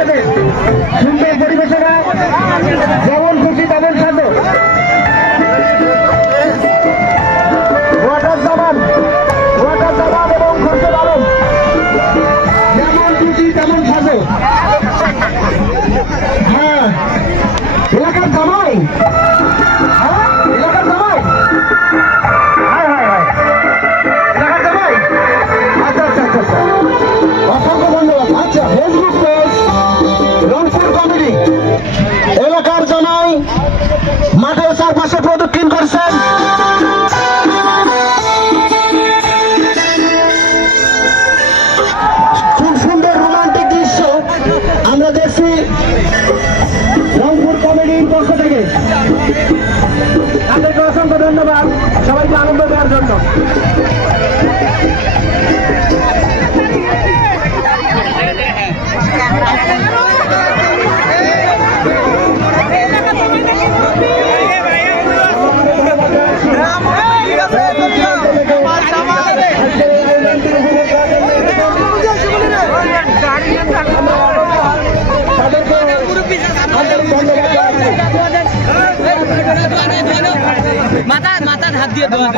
আজকেদের সুন্দর পরিবেশনা যেমন খুশি তেমন সাজো ওয়াটার জামান ওয়াটার জামান এবং খরচের আলম যেমন খুশি তেমন হ্যাঁ এলাকার জামাই। হ্যাঁ এলাকার জামাই। হায় হায় হায়। আচ্ছা আচ্ছা আচ্ছা আচ্ছা। জামাই মাঠের চারপাশে প্রদক্ষিণ করছেন। খুব সুন্দর রোমান্টিক দৃশ্য। আমরা দেখছি থেকে। ধন্যবাদ সবাইকে আনন্দ দেওয়ার জন্য। মাথা মাথার হাত দিয়ে দেওয়া